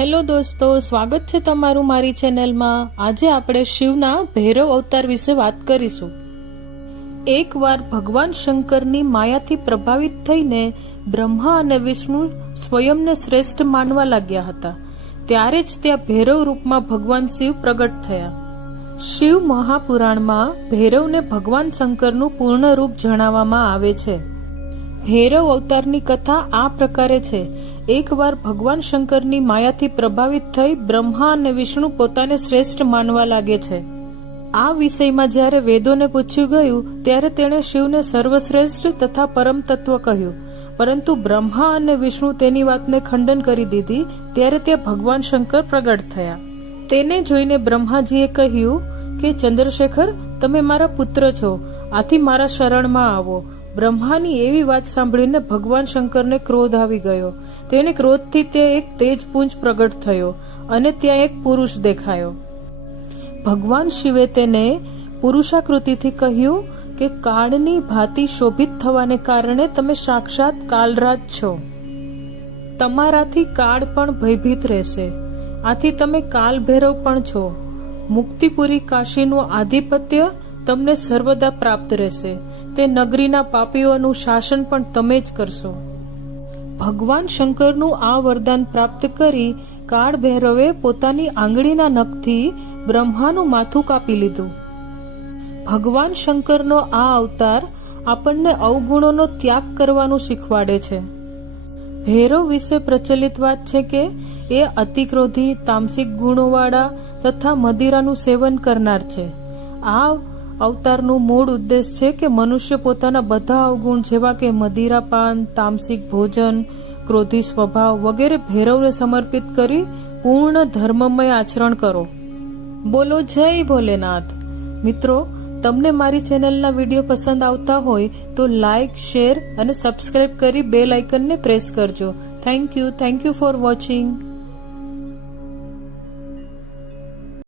Hello દોસ્તો, સ્વાગત છે તમારું મારી ચેનલમાં. આજે આપણે શિવના ભૈરવ અવતાર વિશે વાત કરીશું. એકવાર ભગવાન શંકરની માયાથી પ્રભાવિત થઈને બ્રહ્મા અને વિષ્ણુ સ્વયંને શ્રેષ્ઠ માનવા લાગ્યા હતા. ત્યારે જ ત્યાં ભૈરવ રૂપમાં ભગવાન શિવ પ્રગટ થયા. શિવ મહાપુરાણમાં ભૈરવને ભગવાન શંકરનું પૂર્ણ રૂપ જણાવવામાં આવે છે. ભૈરવ અવતારની કથા આ પ્રકારે છે. એકવાર ભગવાન શંકરની માયાથી પ્રભાવિત થઈ બ્રહ્મા અને વિષ્ણુ પોતાને શ્રેષ્ઠ માનવા લાગે છે. આ વિષયમાં જ્યારે વેદોને પૂછ્યું ગયું, ત્યારે તેણે શિવને સર્વશ્રેષ્ઠ તથા પરમ તત્વ કહ્યું. પરંતુ બ્રહ્મા અને વિષ્ણુ તેની વાતને ખંડન કરી દીધી, ત્યારે તે ભગવાન શંકર પ્રગટ થયા. તેને જોઈને બ્રહ્માજીએ કહ્યું કે, ચંદ્રશેખર, તમે મારા પુત્ર છો. આથી મારા શરણમાં આવો. બ્રહ્માની એવી વાત સાંભળીને ભગવાન શંકરને ક્રોધ આવી ગયો. તેને ક્રોધથી તે એક તેજપુંજ પ્રગટ થયો અને ત્યાં એક પુરુષ દેખાયો. ભગવાન શિવે તેને પુરુષાકૃતિથી કહ્યું કે કાળની ભાતિ શોભિત થવાને કારણે તમે સાક્ષાત કાલરાજ છો. તમારાથી કાળ પણ ભયભીત રહેશે. આથી તમે કાલ ભૈરવ પણ છો. મુક્તિપુરી કાશીનું આધિપત્ય તમને સર્વદા પ્રાપ્ત રહેશે. તે નગરીના પાપીઓનું શાસન પણ તમે જ કરશો. ભગવાન શંકરનું આ વરદાન પ્રાપ્ત કરી કાળ ભૈરવે પોતાની આંગળીના નખથી બ્રહ્માનું માથું કાપી લીધું. ભગવાન શંકરનો આ અવતાર આપણને અવગુણોનો ત્યાગ કરવાનું શીખવાડે છે. ભૈરવ વિશે પ્રચલિત વાત છે કે, એ અતિક્રોધી, તામસિક ગુણોવાળા તથા મદિરાનું સેવન કરનાર છે. આ અવતારનું મૂળ ઉદ્દેશ છે કે મનુષ્ય પોતાના બધા અવગુણ જેવા કે મદિરાપાન, તામસિક ભોજન, ક્રોધી સ્વભાવ વગેરે ભૈરવને સમર્પિત કરી પૂર્ણ ધર્મમય આચરણ કરો. બોલો, જય ભોલેનાથ. મિત્રો, તમને મારી ચેનલના વીડિયો પસંદ આવતા હોય તો લાઇક શેર અને સબસ્ક્રાઇબ કરી બેલ આઇકનને પ્રેસ કરજો. Thank you thank you for watching.